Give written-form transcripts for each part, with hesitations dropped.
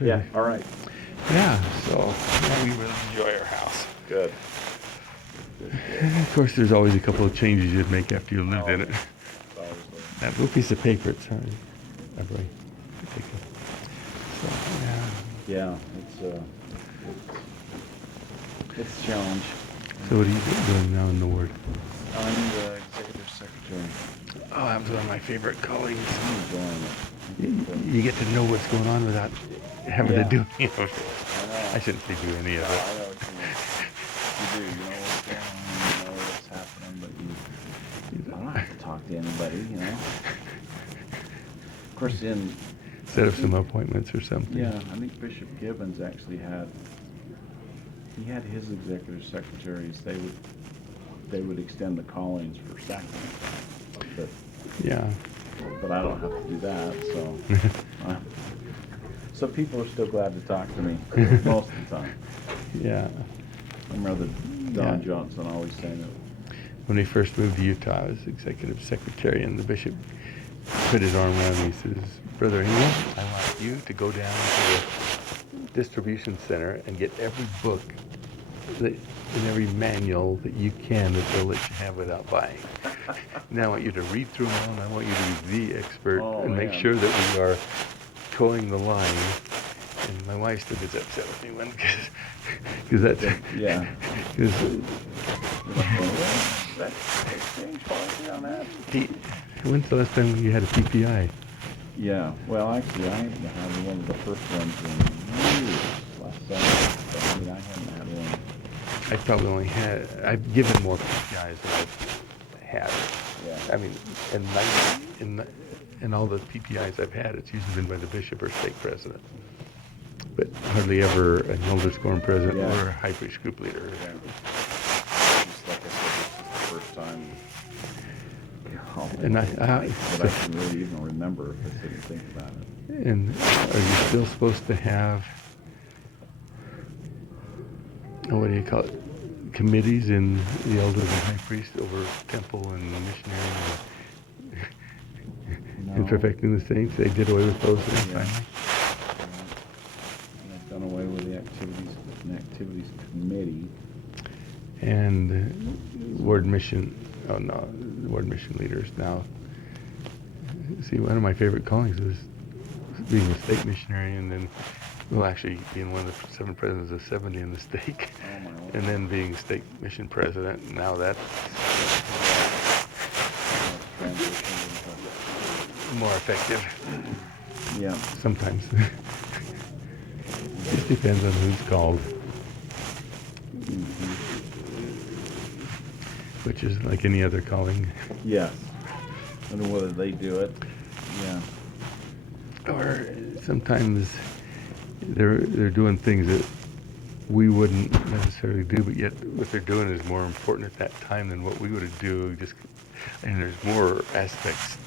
Yeah, all right. Yeah, so yeah, we really enjoy our house. Good. And of course, there's always a couple of changes you'd make after you lived in it. Obviously. That blue piece of paper, it's hard. Everybody, take it. So, Yeah, it's a challenge. So what are you doing now in the ward? I'm the executive secretary. Oh, that was one of my favorite callings. I'm enjoying it. You get to know what's going on without having to do any of it. I know. I shouldn't say do any of I it. know what you mean. You do. You know what's going on. You know what's happening, but I don't have to talk to anybody. Of course, Set up some appointments or something. Yeah, I think Bishop Gibbons actually had his executive secretaries. They would extend the callings for sacrament. But I don't have to do that. So so people are still glad to talk to me most of the time. Yeah. I remember Don Johnson always saying that. When we first moved to Utah, I was executive secretary, and the bishop put his arm around me and says, Brother Ingram, I want you to go down to the distribution center and get every book and every manual that you can that they'll let you have without buying. Now I want you to read through them all, and I want you to be the expert and make sure that we are towing the line. And my wife still gets upset with me because that's because That's exchange policy on that. When's the last time you had a PPI? Yeah, well, actually, I had one of the first ones in years last summer. I haven't had one. I've given more PPIs than I've had. Yeah. I mean, in all the PPIs I've had, it's usually been by the bishop or stake president. But hardly ever an elder quorum president or a high priest group leader. Yeah. Just like I said, this is the first time and that I can really even remember if I didn't think about it. And are you still supposed to have, what do you call it, committees in the elders and high priest over temple and missionary and perfecting the saints? They did away with those finally. They've done away with the activities committee. And ward mission leaders now. See, one of my favorite callings was being a stake missionary, and then, actually being one of the 7 presidents of 70 in the stake, and then being stake mission president. Now that's more effective. Yeah. Sometimes. It depends on who's called. Which is like any other calling. Yes. I don't know whether they do it. Yeah. Or sometimes they're doing things that we wouldn't necessarily do, but yet what they're doing is more important at that time than what we would do. And there's more aspects.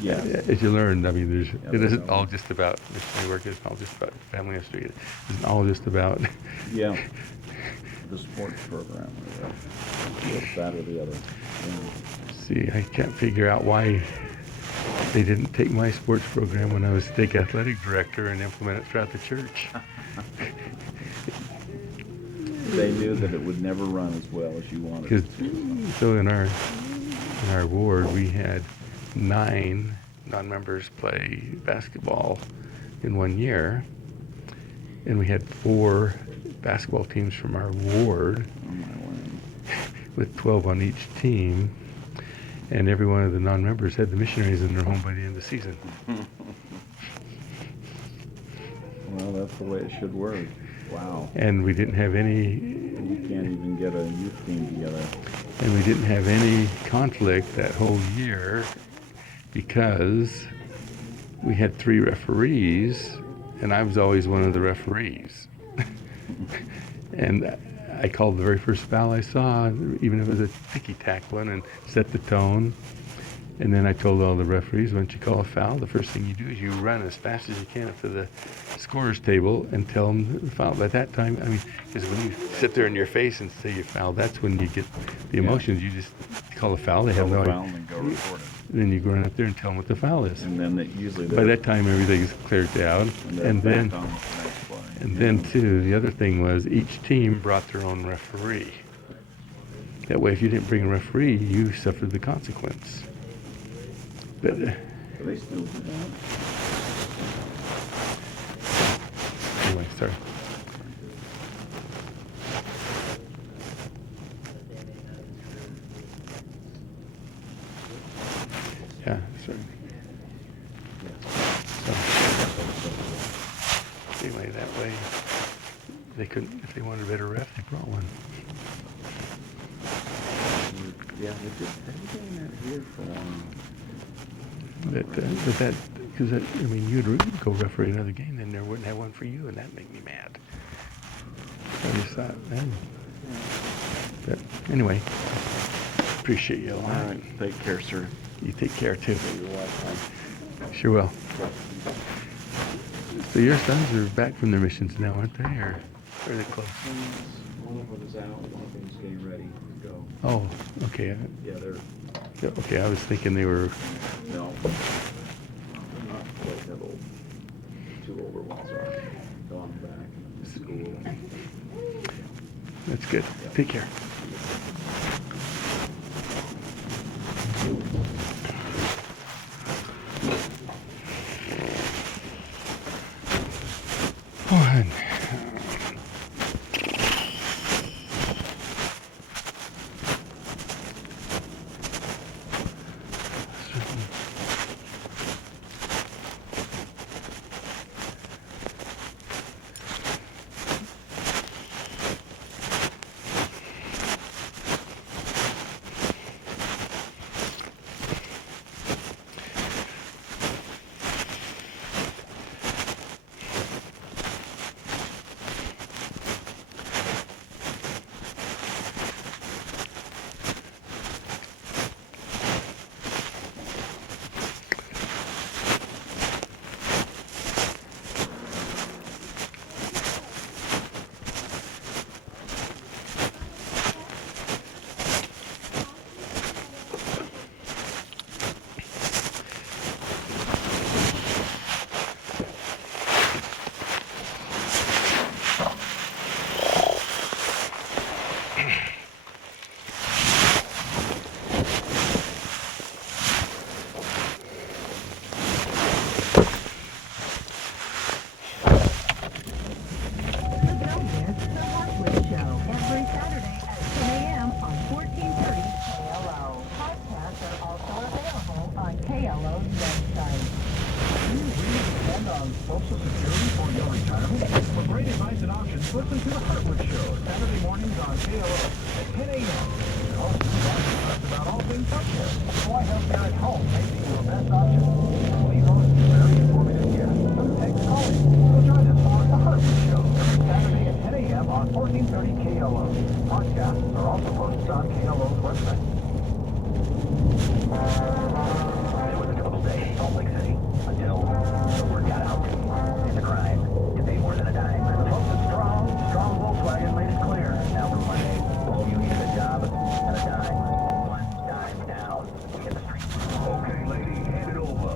Yeah. As you learned, I mean, it isn't all just about missionary work. It's all just about family history. It isn't all just about. Yeah. The sports program, or that or the other. See, I can't figure out why they didn't take my sports program when I was stake athletic director and implement it throughout the church. They knew that it would never run as well as you wanted it to. So in our ward, we had 9 non-members play basketball in 1 year, and we had 4 basketball teams from our ward with 12 on each team, and every one of the non-members had the missionaries in their home by the end of the season. Well, that's the way it should work. Wow. And we didn't have any. You can't even get a youth team together. And we didn't have any conflict that whole year because we had 3 referees, and I was always one of the referees. And I called the very first foul I saw, even if it was a ticky-tack one, and set the tone. And then I told all the referees, once you call a foul, the first thing you do is you run as fast as you can up to the scorer's table and tell them the foul. By that time, I mean, because when you sit there in your face and say you foul, that's when you get the emotions. You just call a foul. They have no idea. And go record it. Then you go up there and tell them what the foul is. And then usually by that time, everything is cleared down. And then And then too, the other thing was each team brought their own referee. That way, if you didn't bring a referee, you suffered the consequence. But Do they still do that? anyway, sorry. Yeah, sorry. So, anyway, that way they couldn't, if they wanted a better ref, they brought one. Yeah, they've been doing that here for a while. But that, because I mean, you'd go referee another game, then there wouldn't have one for you, and that made me mad. So I just thought, man. But anyway, appreciate you a lot. All right, take care, sir. You take care too. Your lifetime. Sure will. So your sons are back from their missions now, aren't they? Or are they close? One of them is out, one of them's getting ready to go. Oh, okay. Yeah, they're, Okay, I was thinking they were. no, not quite that old. Two older ones are gone back to school. That's good. Yeah. Take care. One. Social Security for your retirement? For great advice and options, listen to The Hartwood Show, Saturday mornings on KLO at 10 a.m. Your host is talks about all things healthcare. Why healthcare at home may be your best option. Please host a very informative guest. Some text calling. So join us for The Hartwood Show every Saturday at 10 a.m. on 1430 KLO. Podcasts are also posted on KLO's website. It was a typical day in Salt Lake City until the word got out. It's a crime to pay more than a dime. The folks at Strong Volkswagen made it clear. Now from Monday, all you need is a job and a dime. One dime down. We hit the street. Okay, lady, hand it over.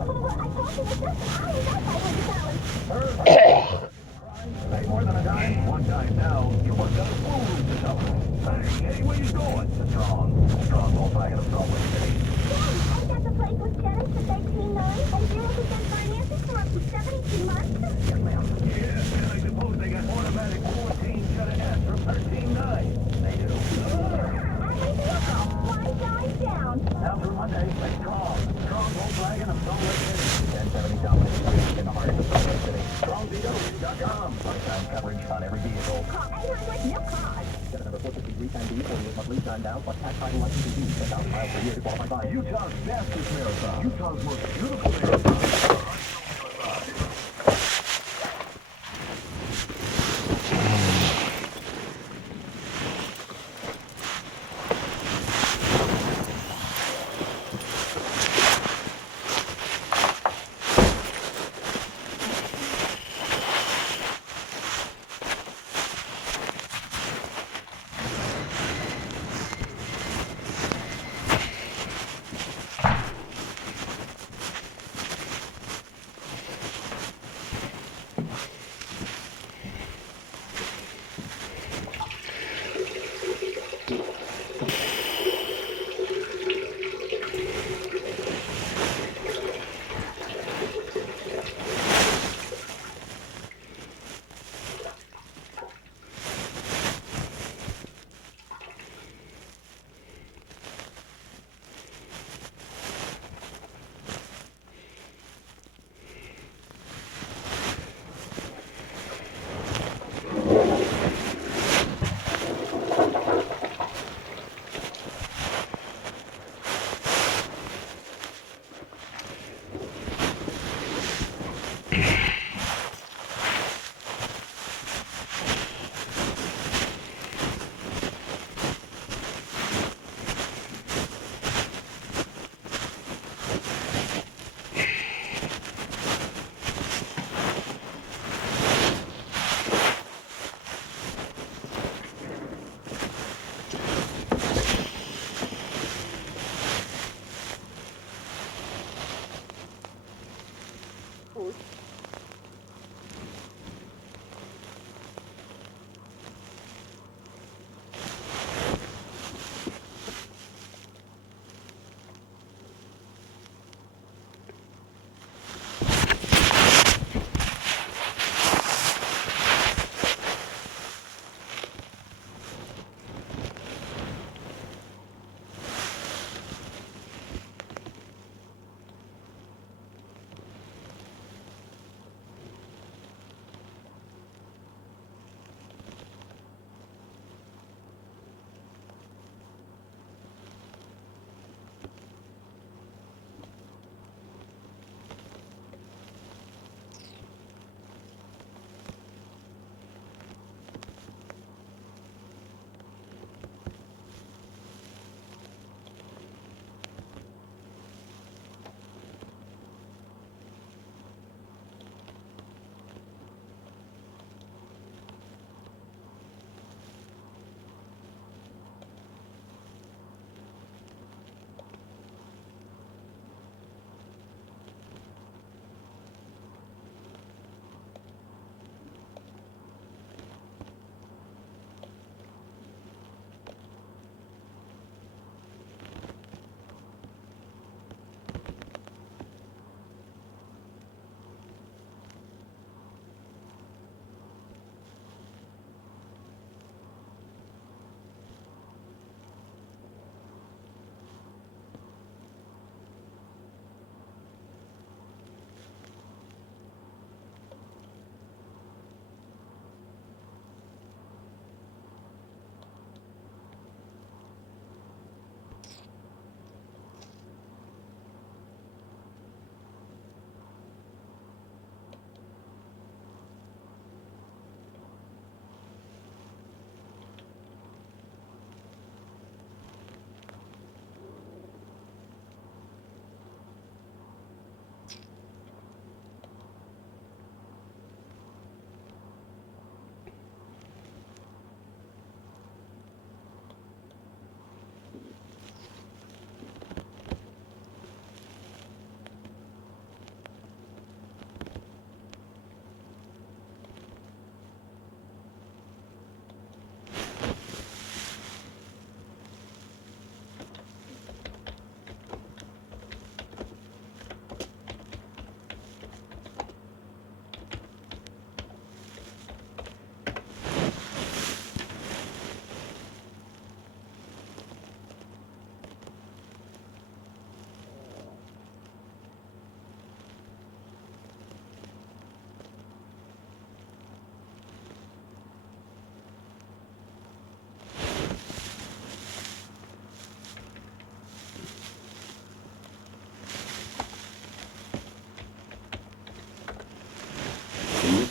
Pay more than a dime. One dime down. You must have a fool to tell us. Hey, where you going? Strong Volkswagen of Salt Lake City. I got the place with tenants for $13.9 and 0% financing for up to 72 months. Yes, ma'am. Yeah, and I suppose they got automatic 14 shut S for $13.9. They do. I'm a vehicle. One dime down. Now through Monday, stay strong. Strong Volkswagen of Salt Lake City. 1070 Salt Lake Street in the heart of Salt Lake City. StrongVW.com. Lifetime coverage on every vehicle. Call 800 no cost. Get number 453 time B, 48 monthly time down, plus tax title license fee, 10,000 miles per year to qualify by. Utah's fastest marathon. Utah's most beautiful marathon.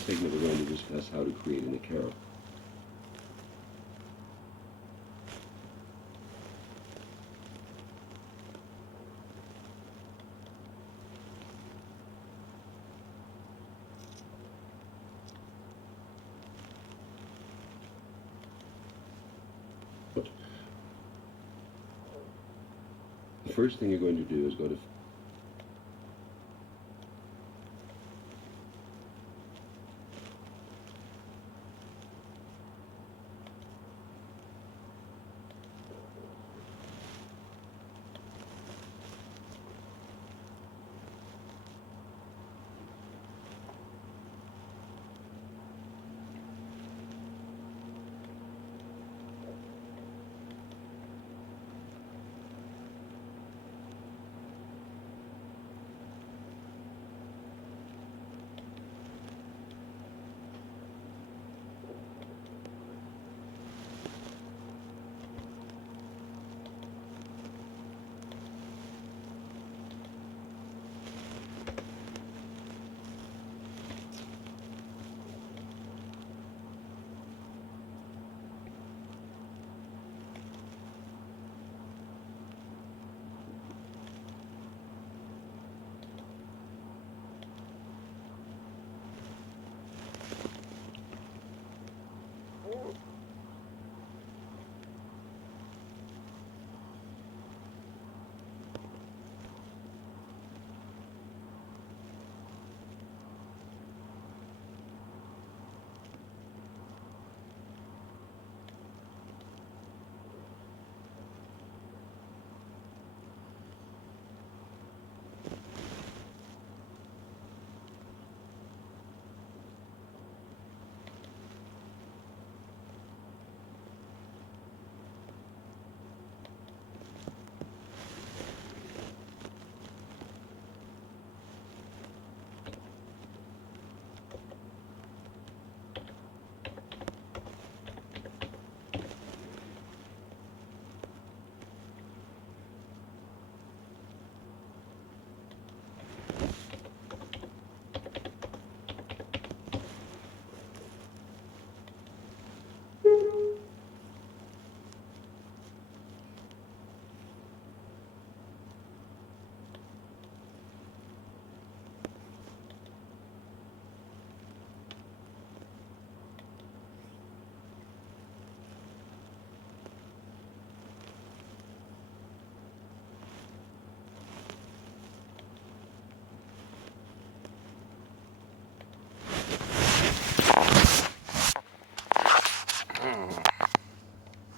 segment, we're going to discuss how to create an account. The first thing you're going to do is go to